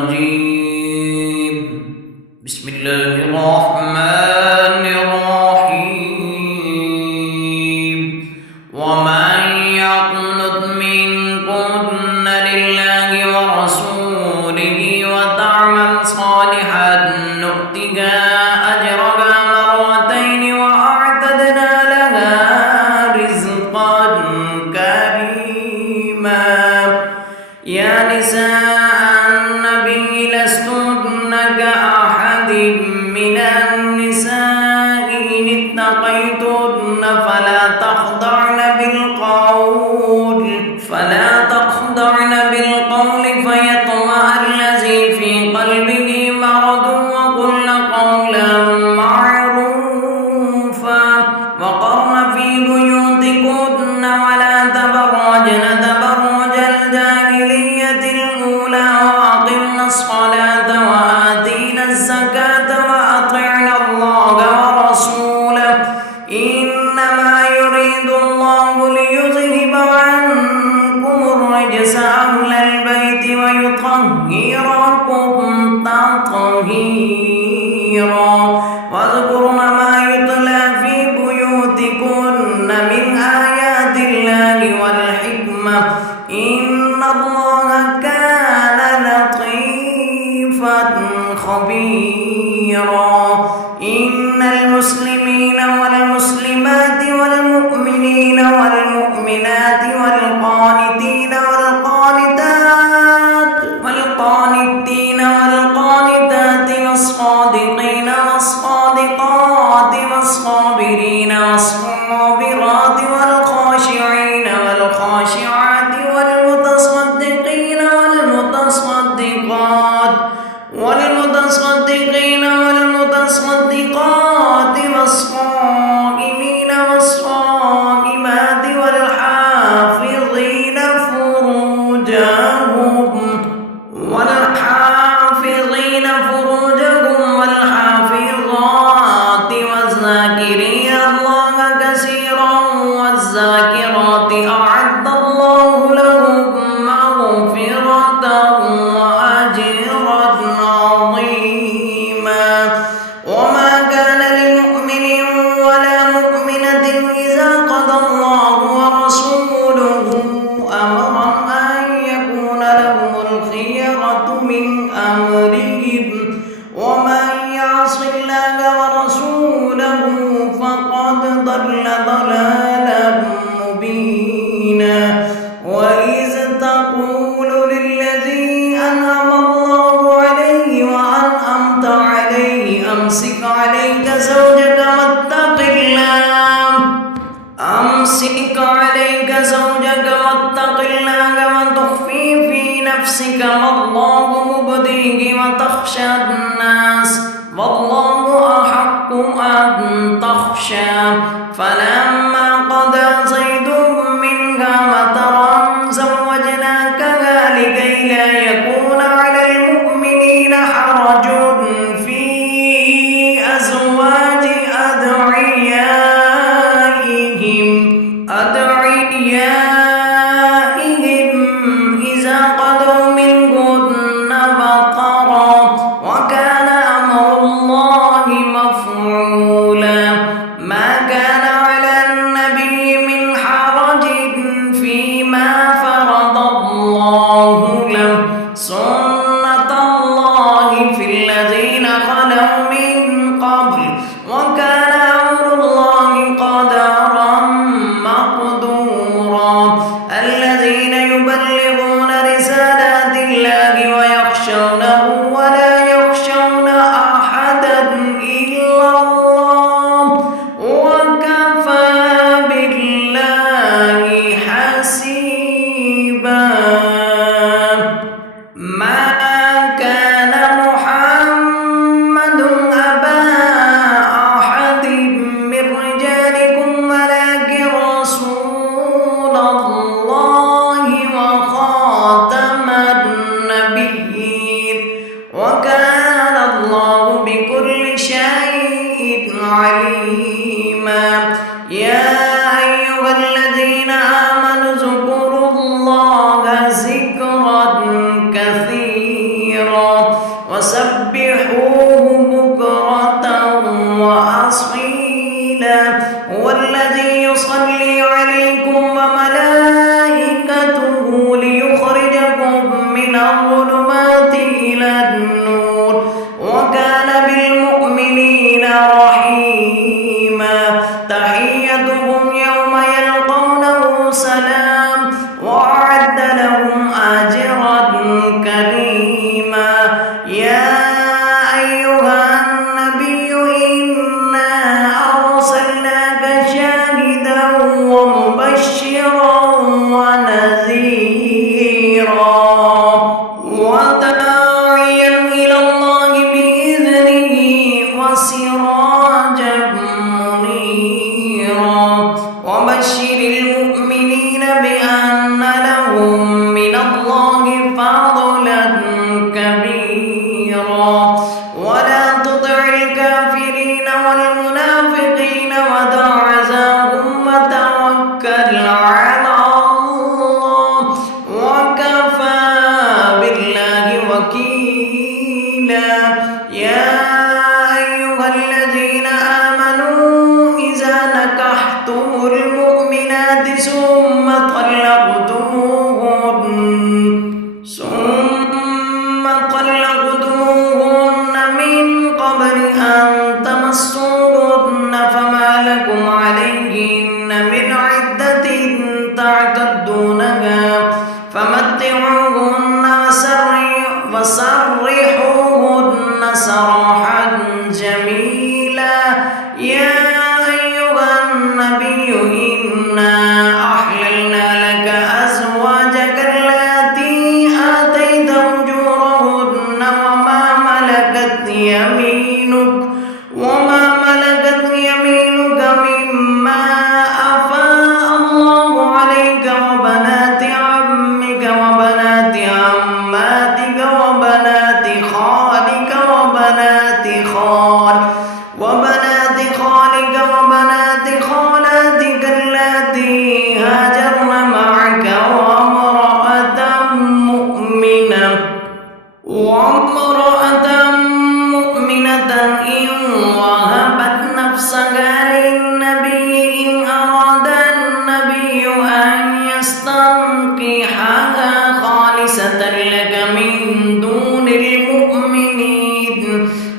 الرجيم بسم الله الرحمن الرحيم ومن يقنط منكن لله ورسوله وتعمل صالحا نؤتها أجرها مرتين وأعتدنا لها رزقا كريما يا نساء النبي لستن كأحد من النساء إن اتقيتن فلا تخضعن بالقول فيطمع الذي في قلبه مرض وقلن قولا معروفا وقرن في بيوتكن ولا تبرجن تبرج الجاهلية الأولى وأقمن الصلاة وآتينا الزكاة وأطعنا الله ورسوله إنما يريد الله ليذهب عنكم الرجس أهل البيت ويطهركم تطهيرا واذكرن ما يتلى في بيوتكن من آيات الله والحكمة إن الله كان لطيفا خبيرا إن المسلمين والمسلمات والمؤمنين والمؤمنات والقانتين والقانتات والصادقين والصادقات والصابرين والصابرات والخاشعين والخاشعات والمتصدقين والمتصدقات والصائمين والصائمات والحافظين فروجهم والحافظات والذاكرين الله كثيرا والذاكرات أعد الله لهم مغفرة وأجرا عظيما وما كان لمؤمن ولا مؤمنة إذا قضى الله ورسوله أمرا أن يكون لهم الخيرة من أمرهم ومن يعص الله ورسوله فقد ضل ضلالا مبينا وإذ تقول للذي أنعم الله عليه وأنعمت عليه أمسك عليك زوجك واتق الله وتخفي في نفسك ما الله مبديه وتخشى الناس والله أحق أن تخشى فلما قضى زيد منها وطرا زوجناكها لكي لا يكون على المؤمنين حرج في أزواج أدعيائهم إذا قضوا منهن وطرا وكان أمر الله مفعولا ما كان على النبي من حرج فيما فرض الله له سنة الله في الذين خلوا من قبل وكان أمر الله قدرا مقدورا الذين يبلغون رسالات الله ويخشونه ولا يخشون أحدا إلا الله وكفى بالله حسيبا ما كان محمد أبا أحد من رجالكم ولكن رسول الله وخاتم النبيين وكان الله بكل شيء عليما يا أيها الذين آمنوا اذكروا الله ذكرا كثيرا كبيرا ولا تطع الكافرين والمنافقين ودع عزاهم وتوكل على الله وكفى بالله وكيلا. يا أيها الذين آمنوا إذا نكحتم المؤمنات ثم طلقتموهن من قبل أن تمسوهن فما لكم عليهن من عدة تعتدونها فمتعوهن وسرحوهن سراحا جميلا. يا أيها النبي إنا أحللنا لك أزواجك اللاتي آتيت أجورهن وما ملكت يمينك مما أفاء الله عليك وبنات عمك وبنات عماتك وبنات خالك وبنات خالك وبنات خالاتك اللاتي هاجرن معك وامرأة مؤمنة إن وهبت نفسها للنبي إن أراد النبي أن يستنكحها خالصة لك من دون المؤمنين.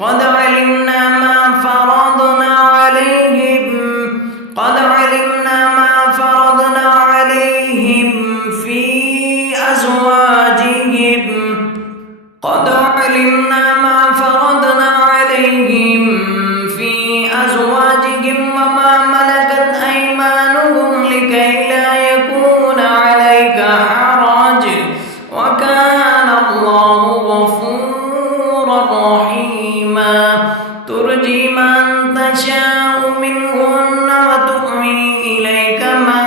قد علمنا ما فرضنا عليهم في أزواجهم وما ملكت أيمانهم لكي لا يكون عليك حرج وكان الله غفورا رحيما. ترجي من تشاء منهن وتؤوي إليك من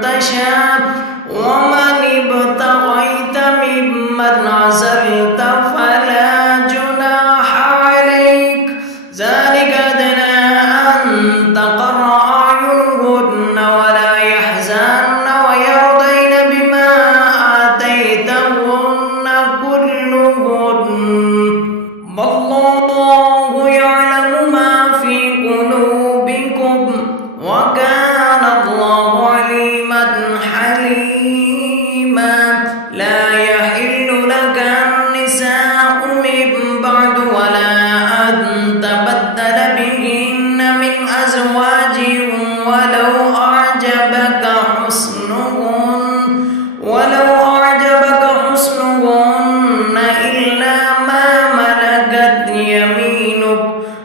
تشاء ومن ابتغيت ممن عزلت فلا جناح عليك. ذلك أدنى أن تقر أعينهن ولا يحزن ويرضين بما آتيتهن كلهن والله يعلم ما في قلوبكم وكان الله عليما حليما. لا يحل لك النساء من بعد ولا أن تبدل بهن من أزواج ولو أعجبك حسنهن إلا ما ملكت يمينك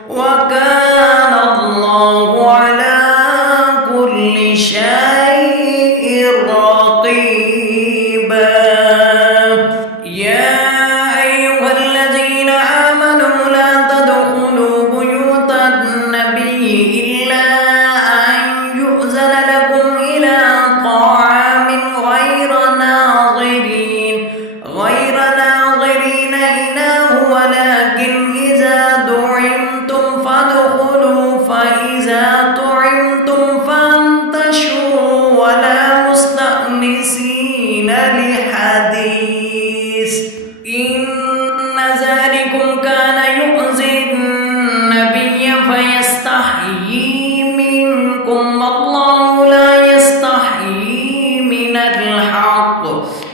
وكان الله على كل شيء رقيبا. يا أيها الذين آمنوا لا تدخلوا بيوت النبي إلا أن يؤذن لكم إلى طعام غير ناظرين إناه ولكن إذا دعمتم فادخلوا فإذا طعمتم فانتشروا ولا مستأنسين لحديث إن ذلكم كان يؤذي النبي فيستحيي منكم والله لا يستحيي من الحق.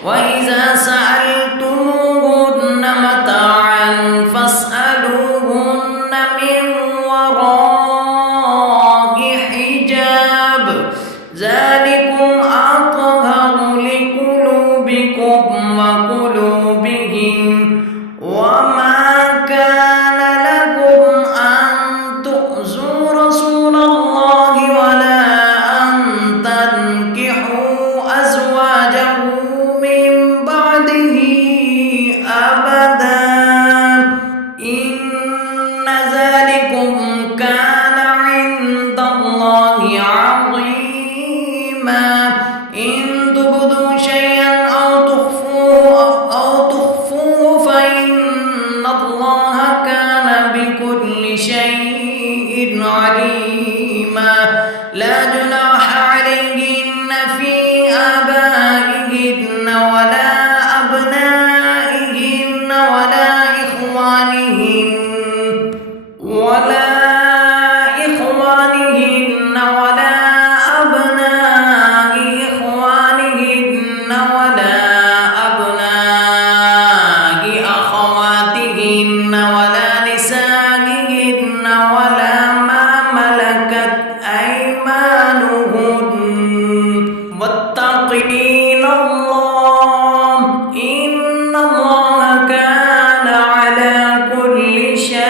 وإذا سألتموهن متاعا فاسألوهن من وراء حجاب ذلكم أطهر لقلوبكم وقلوبهم وما كان إخوانهن ولا أبناء إخوانهن ولا أبناء أخواتهن ولا نسائهن ولا ما ملكت أيمانهن واتقين الله إن الله كان على كل شيء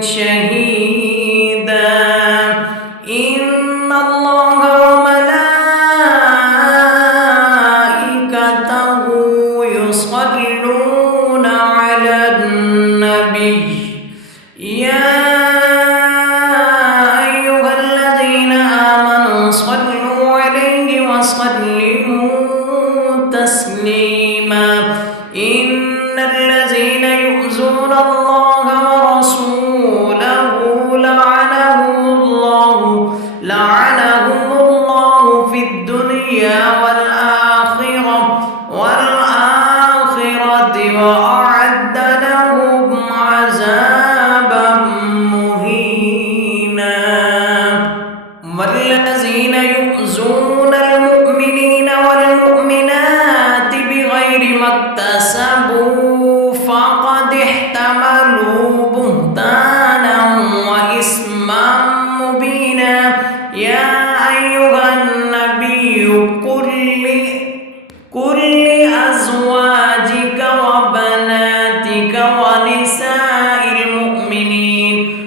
شهيدا إن الله وملائكته يصلون على النبي يا أيها الذين آمنوا صلوا عليه وسلموا تسليما إن الذين يؤذون الله ورسوله لعنهم الله في الدنيا والآخرة وأعد لهم عذابا مهينا والذين يؤذون المؤمنين والمؤمنات بغير ما اكتسبوا فقد احتملوا بهتانا وإثما مبينا يا أيها النبي قل لأزواجك وبناتك ونساء المؤمنين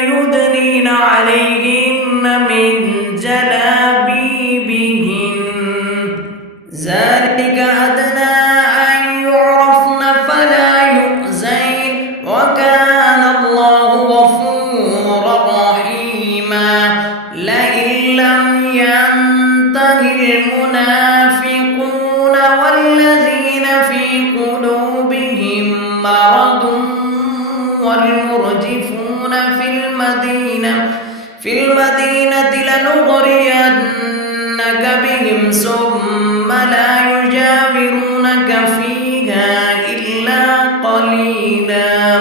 يدنين عليهن من جلابيبهن ذلك أدنى أن يعرفن فلا يؤذين وكان الله غفورا رحيما لئن لم ينته المنافقون والذين في قلوبهم مرض والمرجفون في المدينة لنغرينك بهم ثم لا يجاورونك فيها إلا قليلا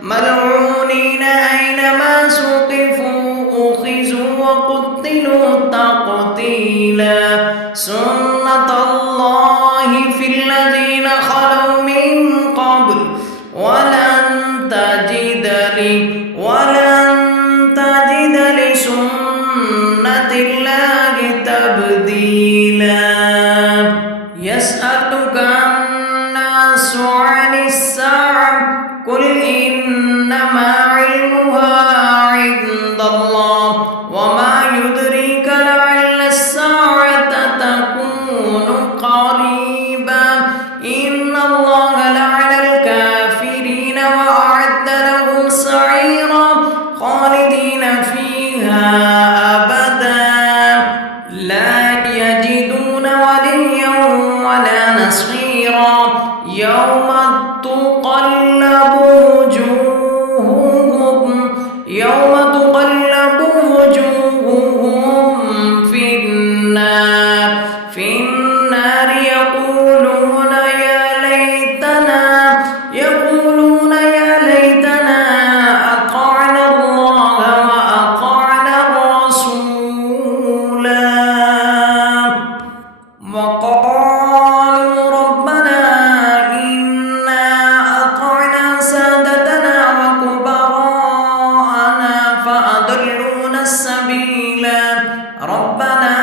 ملعونين أينما ثقفوا أخذوا وقتلوا تقتيلا سنة الله في الذين خلوا من قبل ولن تجد لسنة الله تبديلا يسألك الناس عن الساعة قل إنما علمها عند الله وما يدريك لعل الساعة تكون قريبا إن الله لعن الكافرين وأعد لهم سعيرا خالدين فيها أبدا لا يجدون وليا ولا نصيرا يوم تقلب وجوههم في النار يقولون يا ليتنا أطعنا الله وأطعنا الرسولا وقالوا ربنا إنا أطعنا سادتنا وكبراءنا فأضلونا السبيلا ربنا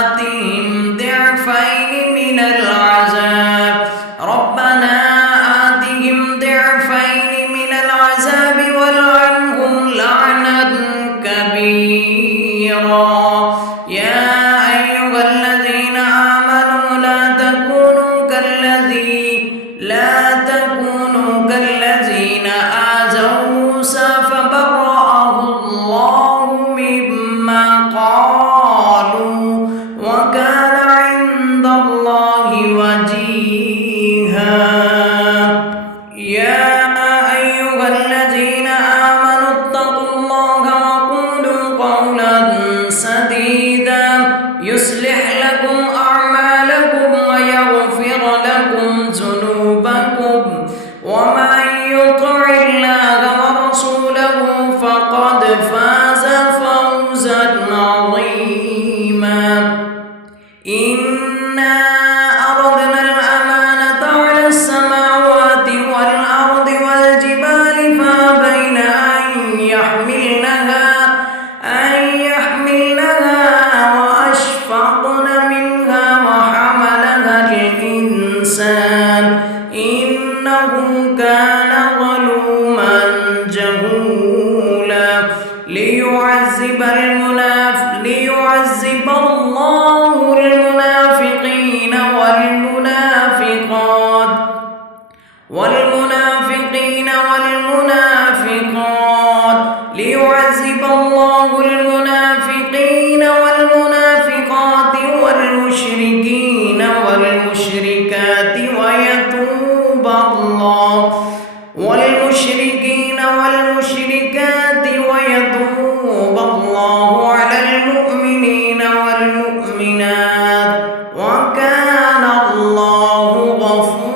آتهم ضعفين من العذاب والعنهم لعنا كبيرا يا أيها الذين آمنوا لا تكونوا كالذين آذوا موسى فبرأه الله مما قالوا وكان عند الله وجيها يا أيها الذين آمنوا اتقوا الله وقولوا قولا سديدا يصلح لكم أعمالكم ويغفر لكم إنه كان ظلوما جهولا ليعذب الله المنافقين والمنافقات والمشركين والمشركات ويتوب الله على المؤمنين والمؤمنات وكان الله غفورا